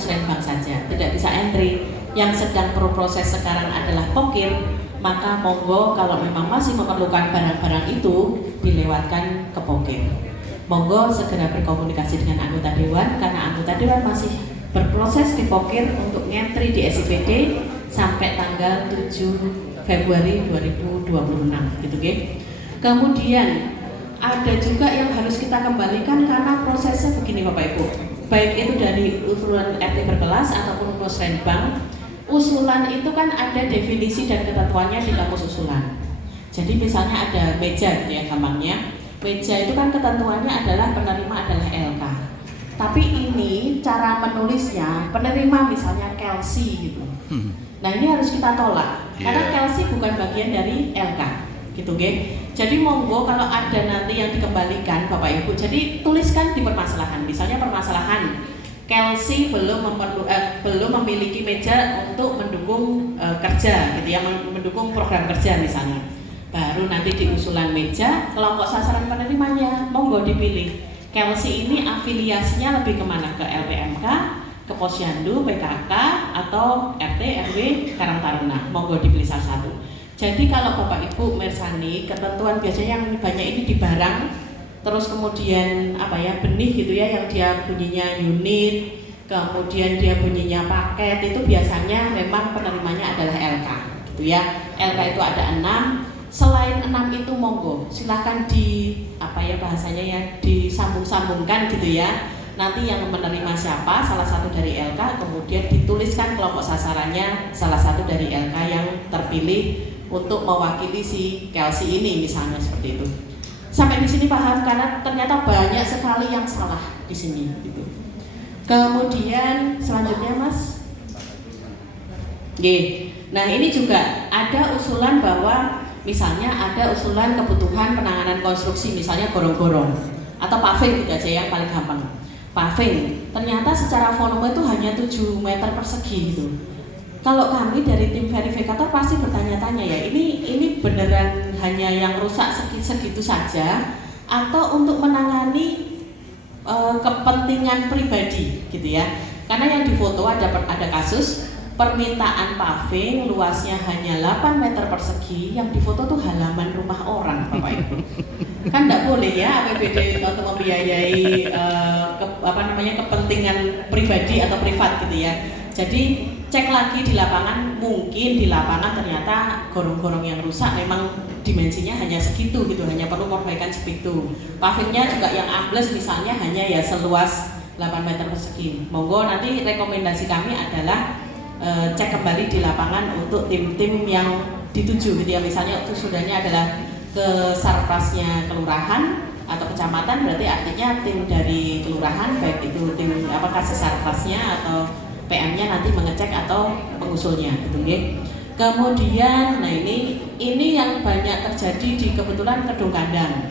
kampus Rembang saja, tidak bisa entry. Yang sedang berproses sekarang adalah pokir, maka monggo kalau memang masih memerlukan barang-barang itu dilewatkan ke pokir. Monggo segera berkomunikasi dengan anggota dewan, karena anggota dewan masih berproses di pokir untuk ngentri di SIPD sampai tanggal 7 Februari 2026 gitu, okay? Kemudian ada juga yang harus kita kembalikan karena prosesnya begini Bapak Ibu, baik itu dari usulan RT berkelas ataupun musrenbang. Usulan itu kan ada definisi dan ketentuannya di kamus usulan. Jadi misalnya ada meja gitu ya gampangnya, meja itu kan ketentuannya adalah penerima adalah LK. Tapi ini cara menulisnya penerima misalnya Kelsey gitu. Nah ini harus kita tolak karena Kelsey bukan bagian dari LK gitu, okay? Jadi monggo kalau ada nanti yang dikembalikan Bapak Ibu, jadi tuliskan di permasalahan. Misalnya permasalahan Kelsey belum memiliki meja untuk mendukung kerja gitu ya, mendukung program kerja misalnya. Baru nanti di usulan meja kelompok sasaran penerimanya monggo dipilih. Kelsey ini afiliasinya lebih kemana? Ke LPMK, ke Posyandu, PKK, atau RT, RW, Karang Taruna. Monggo dipilih salah satu. Jadi kalau Bapak Ibu mersani, ketentuan biasanya yang banyak ini di barang, terus kemudian apa ya, benih gitu ya, yang dia bunyinya unit, kemudian dia bunyinya paket, itu biasanya memang penerimanya adalah LK gitu ya. LK itu ada 6. Selain 6 itu monggo silahkan di apa ya bahasanya ya, disambung-sambungkan gitu ya. Nanti yang menerima siapa, salah satu dari LK, kemudian dituliskan kelompok sasarannya salah satu dari LK yang terpilih untuk mewakili si Kelsey ini misalnya, seperti itu. Sampai di sini paham, karena ternyata banyak sekali yang salah di sini gitu. Kemudian selanjutnya Mas. Nah ini juga ada usulan bahwa misalnya ada usulan kebutuhan penanganan konstruksi, misalnya gorong-gorong atau paving gitu aja yang paling gampang. Paving ternyata secara volume itu hanya 7 meter persegi gitu. Kalau kami dari tim verifikator pasti bertanya-tanya ya, ini beneran hanya yang rusak segitu saja atau untuk menangani kepentingan pribadi gitu ya. Karena yang difoto ada kasus permintaan paving luasnya hanya 8 meter persegi, yang difoto tuh halaman rumah orang Bapak Ibu. Kan tidak boleh ya APBD untuk membiayai kepentingan pribadi atau privat gitu ya. Jadi cek lagi di lapangan, mungkin di lapangan ternyata gorong-gorong yang rusak memang dimensinya hanya segitu gitu, hanya perlu perbaikan segitu. Pavingnya juga yang ambles misalnya hanya ya seluas 8 meter persegi. Monggo nanti rekomendasi kami adalah cek kembali di lapangan untuk tim-tim yang dituju gitu ya. Misalnya sudahnya adalah ke sarprasnya kelurahan atau kecamatan, berarti artinya tim dari kelurahan, baik itu tim apakah sarprasnya atau PM-nya nanti mengecek atau pengusulnya gitu nggih. Kemudian nah ini yang banyak terjadi di kebetulan Kedung Kandang.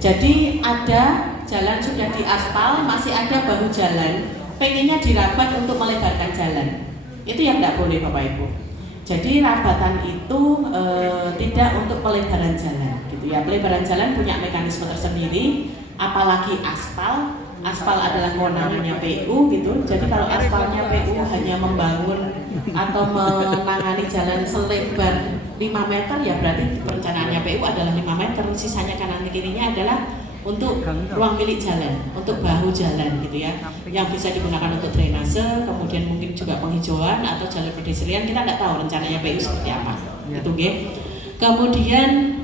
Jadi ada jalan sudah diaspal, masih ada bahu jalan, pengennya dirabat untuk melebarkan jalan. Itu yang tidak boleh Bapak Ibu. Jadi rabatan itu tidak untuk pelebaran jalan gitu ya. Pelebaran jalan punya mekanisme tersendiri, apalagi aspal. Aspal adalah kewenangannya PU gitu. Jadi kalau aspalnya PU hanya membangun atau menangani jalan selebar 5 meter ya berarti perencanaannya PU adalah 5 meter. Sisanya kanan kirinya adalah untuk ruang milik jalan, untuk bahu jalan gitu ya, yang bisa digunakan untuk drainase, kemudian mungkin juga penghijauan atau jalur pedestrian. Kita nggak tahu rencananya PU seperti apa gitu nggih. Kemudian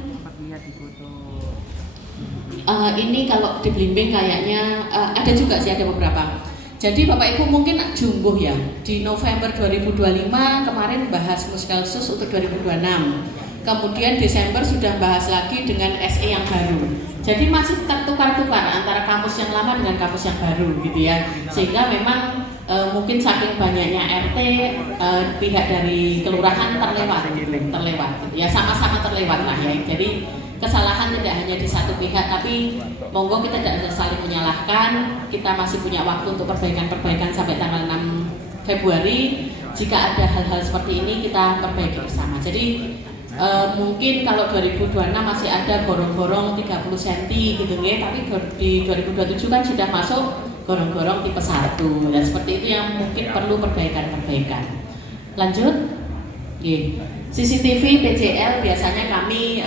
ini kalau di Blimbing kayaknya ada juga sih, ada beberapa. Jadi Bapak Ibu mungkin jumbo ya, di November 2025 kemarin bahas Muskelsus untuk 2026. Kemudian Desember sudah bahas lagi dengan SE yang baru. Jadi masih tertukar-tukar antara kampus yang lama dengan kampus yang baru gitu ya. Sehingga memang mungkin saking banyaknya RT, pihak dari kelurahan terlewat gitu ya, sama-sama terlewat lah ya. Jadi kesalahan tidak hanya di satu pihak, tapi monggo kita tidak saling menyalahkan. Kita masih punya waktu untuk perbaikan sampai tanggal 6 Februari. Jika ada hal-hal seperti ini kita perbaiki bersama. Jadi mungkin kalau 2026 masih ada gorong-gorong 30 cm gitu ya, tapi di 2027 kan sudah masuk gorong-gorong tipe 1. Dan seperti itu yang mungkin perlu perbaikan-perbaikan. Lanjut. CCTV PCL biasanya kami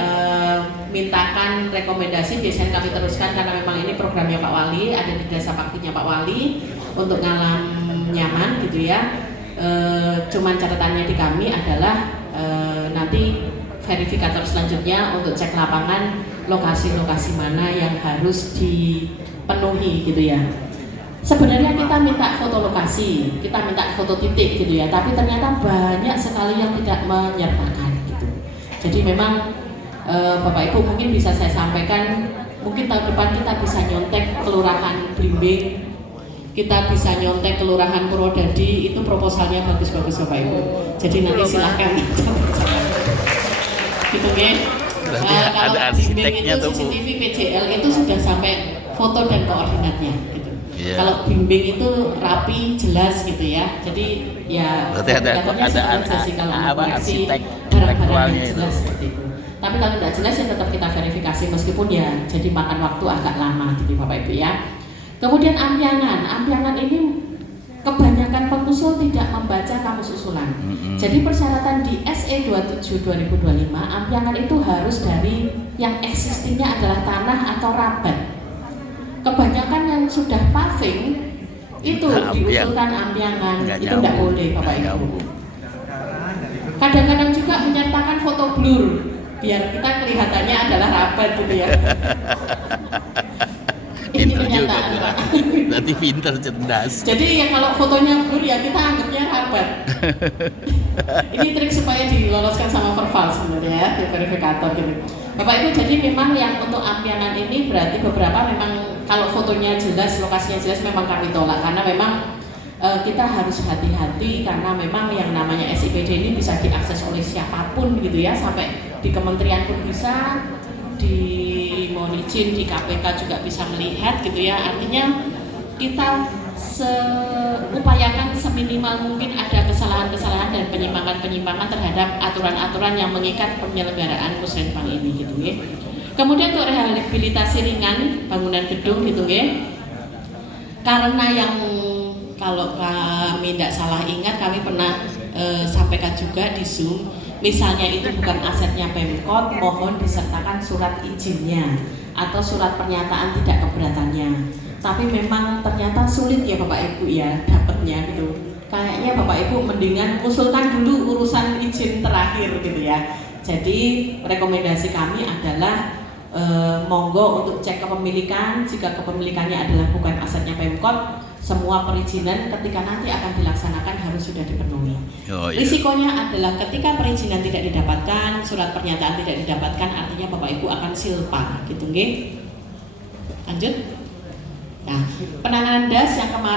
mintakan rekomendasi, biasanya kami teruskan karena memang ini programnya Pak Wali, ada di Desa Baktinya Pak Wali untuk ngalam nyaman gitu ya. Cuman catatannya di kami adalah nanti verifikator selanjutnya untuk cek lapangan lokasi-lokasi mana yang harus dipenuhi gitu ya. Sebenarnya kita minta foto lokasi, kita minta foto titik gitu ya, tapi ternyata banyak sekali yang tidak menyertakan gitu. Jadi memang Bapak Ibu mungkin bisa saya sampaikan, mungkin tahun depan kita bisa nyontek Kelurahan Blimbing, kita bisa nyontek Kelurahan Purwodadi, itu proposalnya bagus-bagus Bapak Ibu. Jadi nanti silahkan gitu ya. Kalau ada Blimbing arsiteknya itu tuh Bu. CCTV PCL itu sudah sampai foto dan koordinatnya gitu. Yeah. Kalau bimbing itu rapi, jelas gitu ya. Jadi ya berarti ada arsitek barang-barang yang jelas seperti itu. Tapi kalau tidak jelas ya tetap kita verifikasi meskipun ya jadi makan waktu agak lama gitu Bapak Ibu ya. Kemudian ampiangan ini kebanyakan pengusul tidak membaca kamus usulan. Jadi persyaratan di SE 27 2025 ampiangan itu harus dari yang existingnya adalah tanah atau rabat. Kebanyakan yang sudah paving itu diusulkan ampiangan, itu tidak boleh Bapak Ibu. Kadang-kadang juga menyertakan foto blur biar kita kelihatannya adalah rabat gitu ya. Ini kenyataan Pak. Berarti pinter, cerdas. Jadi ya kalau fotonya blur ya kita anggapnya rabat. Ini trik supaya diloloskan sama Verval sebenarnya ya, di verifikator gitu. Bapak Ibu, jadi memang yang untuk ampiangan ini berarti beberapa memang kalau fotonya jelas, lokasinya jelas memang kami tolak karena memang kita harus hati-hati karena memang yang namanya SIPD ini bisa diakses oleh siapapun gitu ya, sampai di kementerian pun bisa, di mohon izin di KPK juga bisa melihat gitu ya. Artinya kita upayakan seminimal mungkin ada kesalahan-kesalahan dan penyimpangan-penyimpangan terhadap aturan-aturan yang mengikat penyelenggaraan Musrenbang ini gitu ya. Kemudian untuk rehabilitasi ringan bangunan gedung gitu ya. Karena yang kalau kami tidak salah ingat kami pernah sampaikan juga di Zoom, misalnya itu bukan asetnya Pemkot, mohon disertakan surat izinnya atau surat pernyataan tidak keberatannya. Tapi memang ternyata sulit ya Bapak Ibu ya dapatnya gitu. Kayaknya Bapak Ibu mendingan usulkan dulu urusan izin terakhir gitu ya. Jadi rekomendasi kami adalah monggo untuk cek kepemilikan. Jika kepemilikannya adalah bukan asetnya Pemkot, semua perizinan ketika nanti akan dilaksanakan harus sudah dipenuhi. Oh, iya. Risikonya adalah ketika perizinan tidak didapatkan, surat pernyataan tidak didapatkan, artinya Bapak Ibu akan silpa gitu nggih. Lanjut. Nah, penanganan DAS yang kemarin